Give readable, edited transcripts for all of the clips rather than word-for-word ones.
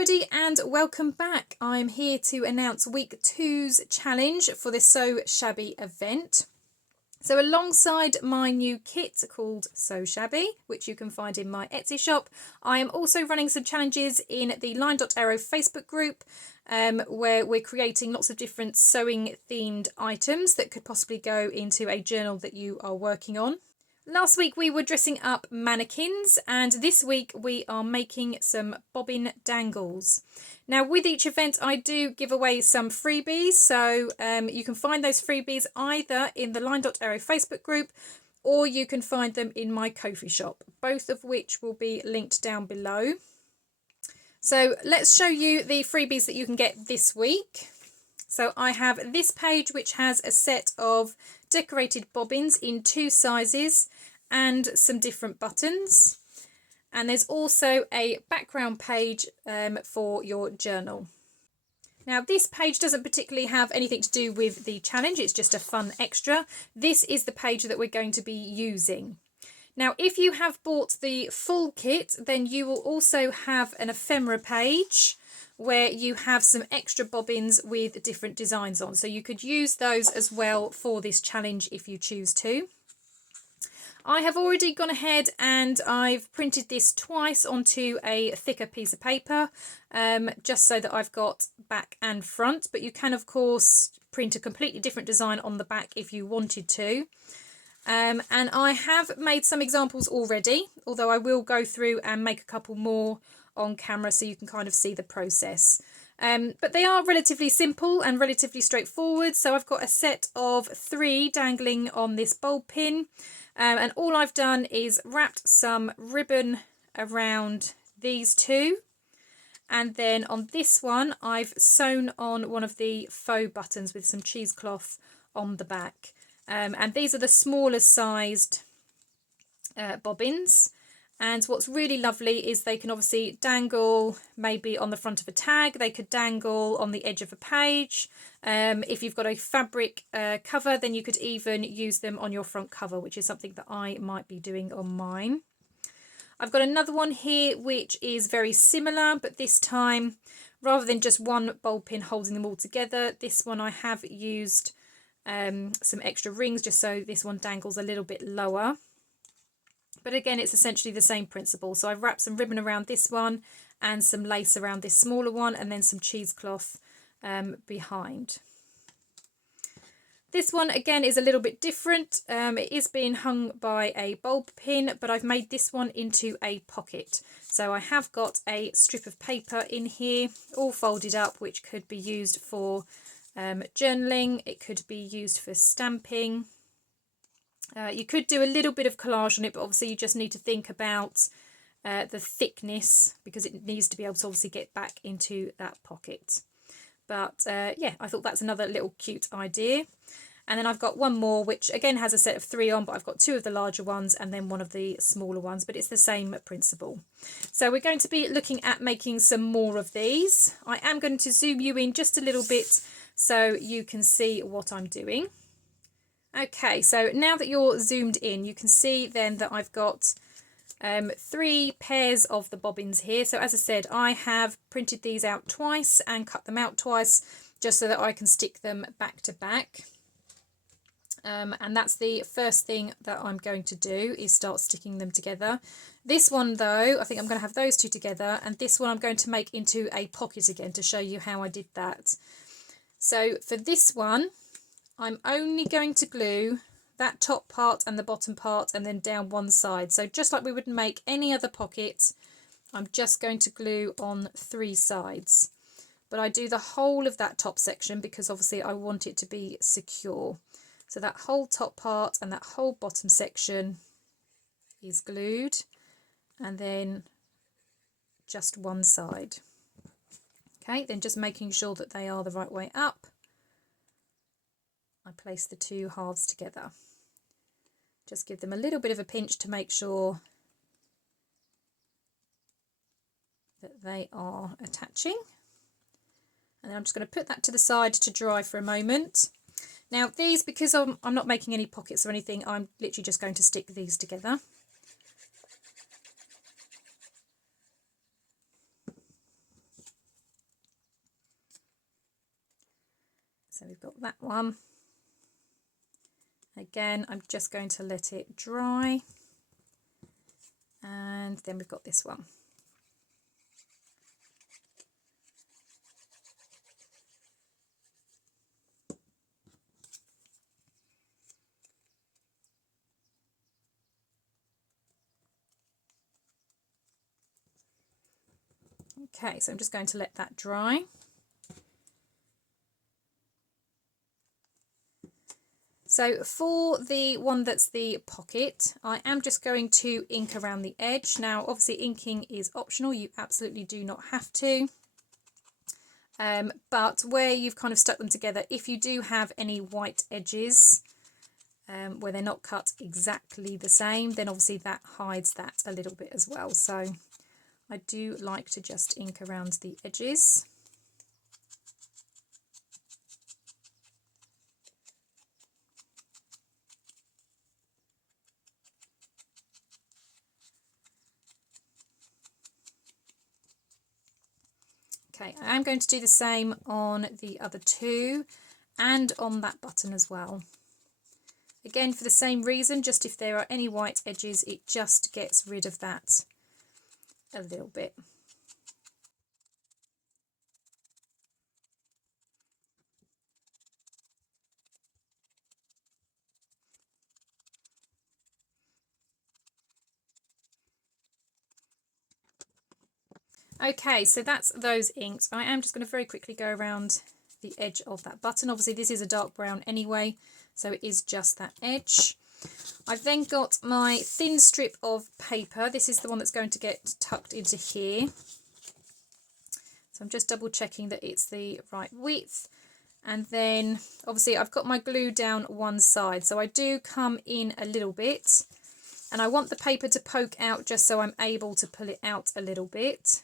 everybody and welcome back. I'm here to announce week 2's challenge for the Sew Shabby event. So alongside my new kit called Sew Shabby, which you can find in my Etsy shop, I am also running some challenges in the Line.Arrow Facebook group where we're creating lots of different sewing themed items that could possibly go into a journal that you are working on. Last week we were dressing up mannequins and this week we are making some bobbin dangles. Now with each event I do give away some freebies, so you can find those freebies either in the Line.Arrow Facebook group or you can find them in my Kofi shop, both of which will be linked down below. So let's show you the freebies that you can get this week. So I have this page which has a set of decorated bobbins in 2 sizes and some different buttons. And there's also a background page for your journal. Now this page doesn't particularly have anything to do with the challenge, it's just a fun extra. This is the page that we're going to be using. Now if you have bought the full kit, then you will also have an ephemera page where you have some extra bobbins with different designs on. So you could use those as well for this challenge if you choose to. I have already gone ahead and I've printed this twice onto a thicker piece of paper, just so that I've got back and front, but you can of course print a completely different design on the back if you wanted to. And I have made some examples already, although I will go through and make a couple more on camera so you can kind of see the process. But they are relatively simple and relatively straightforward. So I've got a set of 3 dangling on this bulb pin, and all I've done is wrapped some ribbon around these 2, and then on this one I've sewn on one of the faux buttons with some cheesecloth on the back, and these are the smaller sized bobbins. And what's really lovely is they can obviously dangle maybe on the front of a tag, they could dangle on the edge of a page. If you've got a fabric cover, then you could even use them on your front cover, which is something that I might be doing on mine. I've got another one here which is very similar, but this time rather than just one bulb pin holding them all together, this one I have used some extra rings just so this one dangles a little bit lower. But again, it's essentially the same principle. So I've wrapped some ribbon around this one and some lace around this smaller one, and then some cheesecloth behind. This one again is a little bit different. It is being hung by a bulb pin, but I've made this one into a pocket. So I have got a strip of paper in here, all folded up, which could be used for journaling. It could be used for stamping. You could do a little bit of collage on it, but obviously you just need to think about the thickness because it needs to be able to obviously get back into that pocket. But yeah, I thought that's another little cute idea. And then I've got one more, which again has a set of 3 on, but I've got 2 of the larger ones and then one of the smaller ones, but it's the same principle. So we're going to be looking at making some more of these. I am going to zoom you in just a little bit so you can see what I'm doing. Okay, so now that you're zoomed in, you can see then that I've got 3 pairs of the bobbins here. So as I said, I have printed these out twice and cut them out twice just so that I can stick them back to back. And that's the first thing that I'm going to do, is start sticking them together. This one though, I think I'm going to have those 2 together, and this one I'm going to make into a pocket again to show you how I did that. So for this one, I'm only going to glue that top part and the bottom part and then down one side. So just like we would make any other pocket, I'm just going to glue on 3 sides. But I do the whole of that top section because obviously I want it to be secure. So that whole top part and that whole bottom section is glued, and then just one side. Okay, then just making sure that they are the right way up. I place the 2 halves together. Just give them a little bit of a pinch to make sure that they are attaching. And then I'm just going to put that to the side to dry for a moment. Now these, because I'm not making any pockets or anything, I'm literally just going to stick these together. So we've got that one. Again, I'm just going to let it dry. And then we've got this one. Okay, so I'm just going to let that dry. So for the one that's the pocket, I am just going to ink around the edge. Now, obviously inking is optional. You absolutely do not have to. But where you've kind of stuck them together, if you do have any white edges where they're not cut exactly the same, then obviously that hides that a little bit as well. So I do like to just ink around the edges. Okay, I am going to do the same on the other two and on that button as well. Again, for the same reason, just if there are any white edges, it just gets rid of that a little bit. Okay, so that's those inks. I am just going to very quickly go around the edge of that button. Obviously this is a dark brown anyway, so it is just that edge. I've then got my thin strip of paper. This is the one that's going to get tucked into here. So I'm just double checking that it's the right width. And then obviously I've got my glue down one side, so I do come in a little bit, and I want the paper to poke out just so I'm able to pull it out a little bit.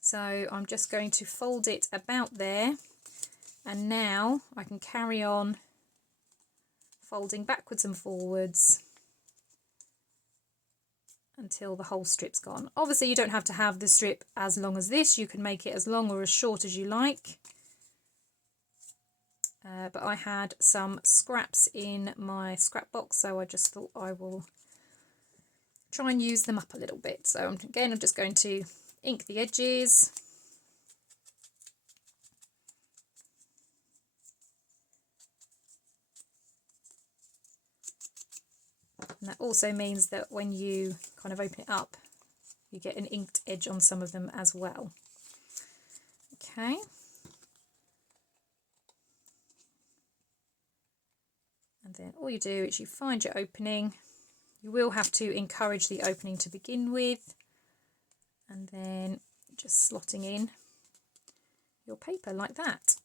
So I'm just going to fold it about there, and now I can carry on folding backwards and forwards until the whole strip's gone. Obviously you don't have to have the strip as long as this, you can make it as long or as short as you like. But I had some scraps in my scrap box, so I just thought I will try and use them up a little bit. So again, I'm just going to ink the edges. And that also means that when you kind of open it up, you get an inked edge on some of them as well. Okay. And then all you do is you find your opening. You will have to encourage the opening to begin with, and then just slotting in your paper like that.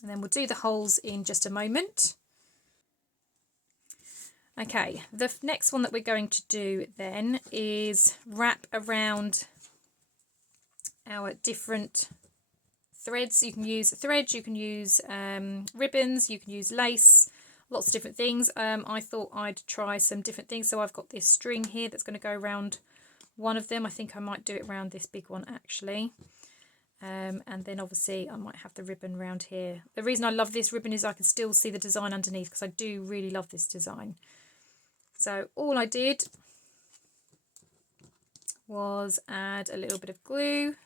And then we'll do the holes in just a moment. Okay, the next one that we're going to do then is wrap around our different threads. You can use thread, you can use ribbons, you can use lace, lots of different things. I thought I'd try some different things, so I've got this string here that's going to go around one of them. I think I might do it around this big one actually. And then obviously I might have the ribbon around here. The reason I love this ribbon is I can still see the design underneath, because I do really love this design. So all I did was add a little bit of glue.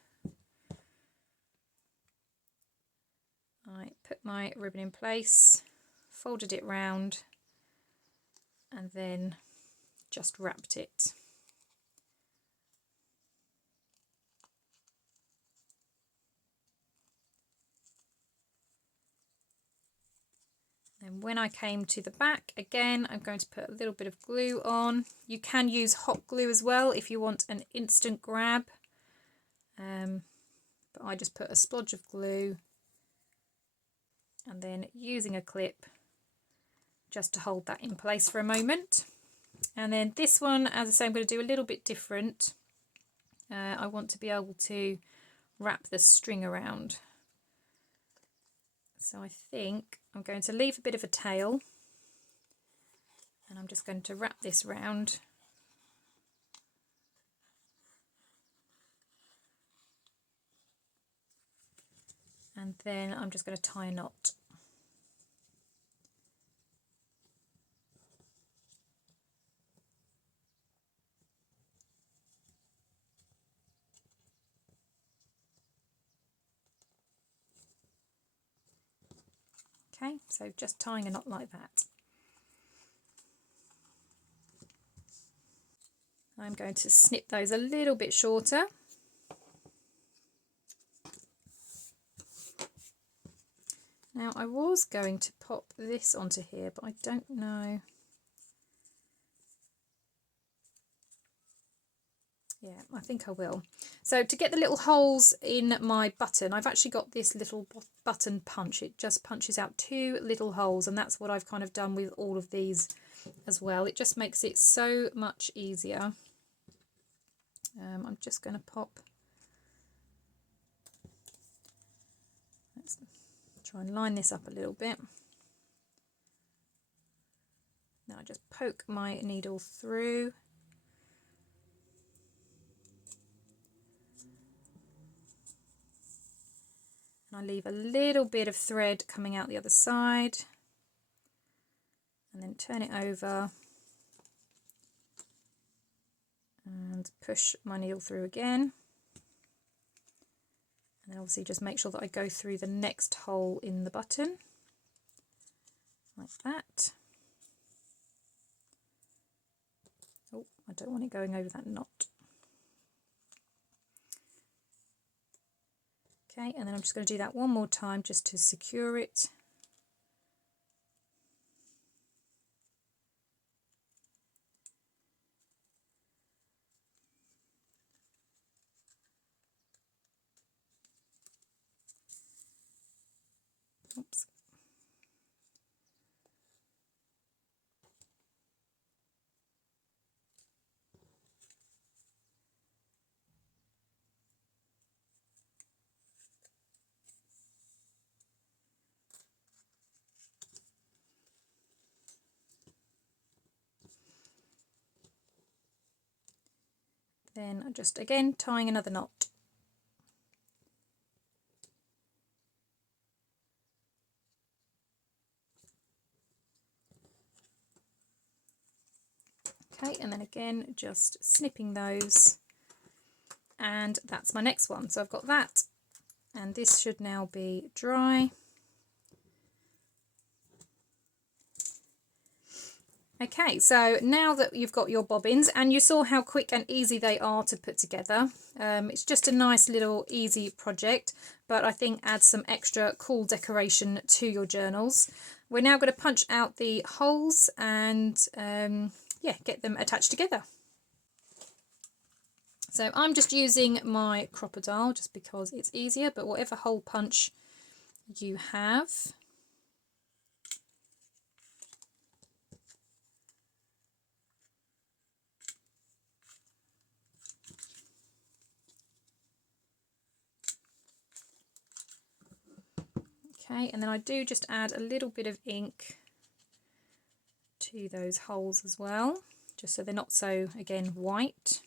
I put my ribbon in place, folded it round, and then just wrapped it. And when I came to the back, again, I'm going to put a little bit of glue on. You can use hot glue as well if you want an instant grab. But I just put a splodge of glue, and then using a clip just to hold that in place for a moment. And then this one, as I say, I'm going to do a little bit different. I want to be able to wrap the string around. So I think I'm going to leave a bit of a tail, and I'm just going to wrap this round. and then I'm just going to tie a knot. Okay, so just tying a knot like that. I'm going to snip those a little bit shorter. Now I was going to pop this onto here, but I don't know. Yeah, I think I will. So to get the little holes in my button, I've actually got this little button punch. It just punches out 2 little holes, and that's what I've kind of done with all of these as well. It just makes it so much easier. I'm just going to pop. Let's try and line this up a little bit. Now I just poke my needle through. And I leave a little bit of thread coming out the other side. And then turn it over. And push my needle through again. And then obviously just make sure that I go through the next hole in the button. Like that. Oh, I don't want it going over that knot. Okay, and then I'm just going to do that one more time just to secure it. Oops. Then I'm just again tying another knot. Okay, and then again just snipping those, and that's my next one. So I've got that, and this should now be dry. Okay, so now that you've got your bobbins, and you saw how quick and easy they are to put together, it's just a nice little easy project, but I think adds some extra cool decoration to your journals. We're now going to punch out the holes and yeah, get them attached together. So I'm just using my crocodile just because it's easier, but whatever hole punch you have. Okay, and then I do just add a little bit of ink to those holes as well, just so they're not so, again, white.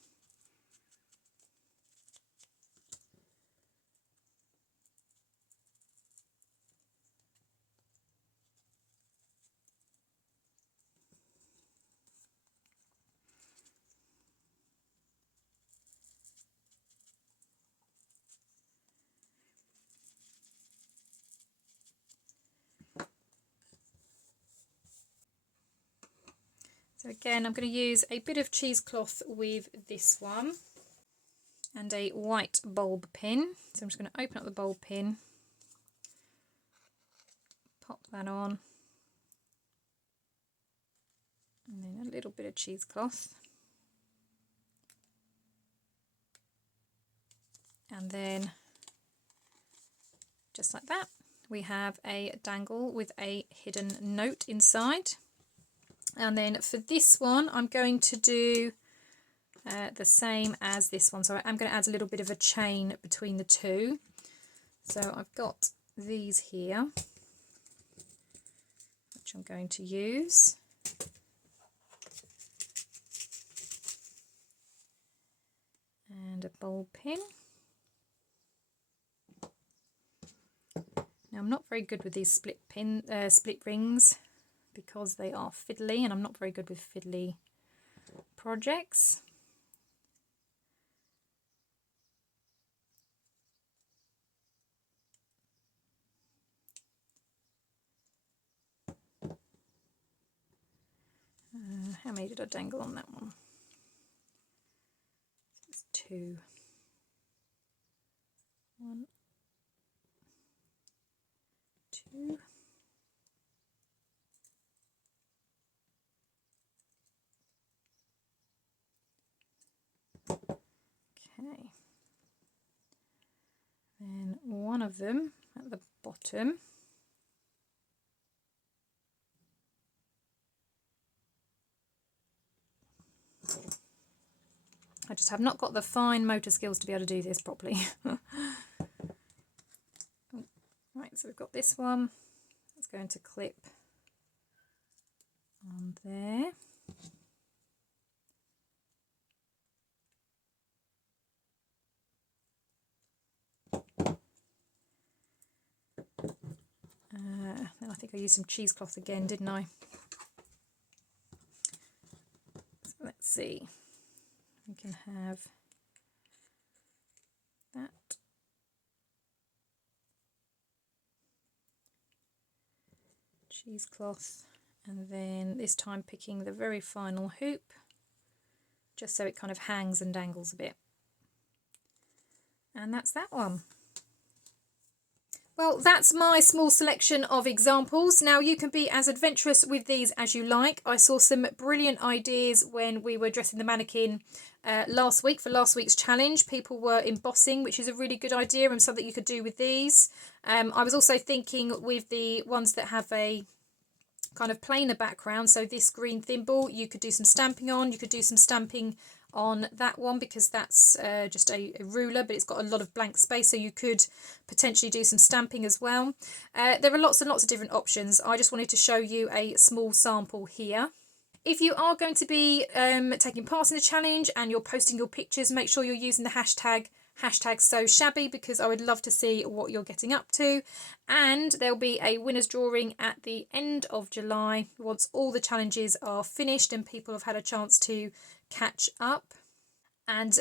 So again, I'm going to use a bit of cheesecloth with this one and a white bulb pin. So I'm just going to open up the bulb pin, pop that on, and then a little bit of cheesecloth. And then, just like that, we have a dangle with a hidden note inside. And then for this one, I'm going to do the same as this one. So I'm going to add a little bit of a chain between the two. So I've got these here, which I'm going to use. And a bulb pin. Now, I'm not very good with these split rings because they are fiddly, and I'm not very good with fiddly projects. How many did I dangle on that one? It's 2. 1, 2. Okay. Then one of them at the bottom. I just have not got the fine motor skills to be able to do this properly. Right, so we've got this one. It's going to clip on there. Then I think I used some cheesecloth again, didn't I? So let's see. We can have that. Cheesecloth, and then this time picking the very final hoop, just so it kind of hangs and dangles a bit. And that's that one. Well, that's my small selection of examples. Now, you can be as adventurous with these as you like. I saw some brilliant ideas when we were dressing the mannequin last week for last week's challenge. People were embossing, which is a really good idea and something you could do with these. I was also thinking with the ones that have a kind of plainer background, so this green thimble, you could do some stamping on. You could do some stamping on that one because that's just a ruler, but it's got a lot of blank space, so you could potentially do some stamping as well. There are lots and lots of different options. I just wanted to show you a small sample here. If you are going to be taking part in the challenge and you're posting your pictures, make sure you're using the hashtag Sew Shabby, because I would love to see what you're getting up to. And there'll be a winners drawing at the end of July once all the challenges are finished and people have had a chance to catch up. And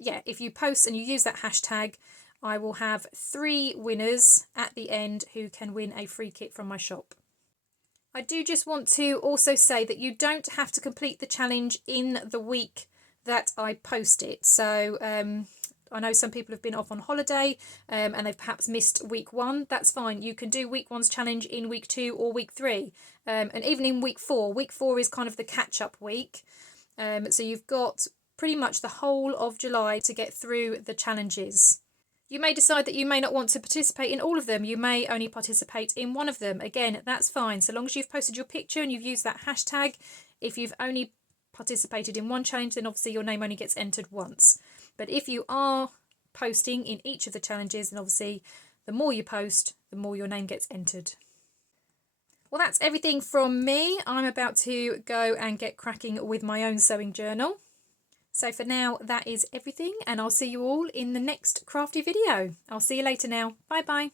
yeah, if you post and you use that hashtag, I will have 3 winners at the end who can win a free kit from my shop. I do just want to also say that you don't have to complete the challenge in the week that I post it. So I know some people have been off on holiday and they've perhaps missed week 1. That's fine. You can do week 1's challenge in week 2 or week 3. And even in week 4. Week 4 is kind of the catch-up week. So you've got pretty much the whole of July to get through the challenges. You may decide that you may not want to participate in all of them. You may only participate in one of them. Again, that's fine. So long as you've posted your picture and you've used that hashtag. If you've only participated in one challenge, then obviously your name only gets entered once. But if you are posting in each of the challenges, then obviously the more you post, the more your name gets entered. Well, that's everything from me. I'm about to go and get cracking with my own sewing journal. So for now, that is everything, and I'll see you all in the next crafty video. I'll see you later now. Bye bye.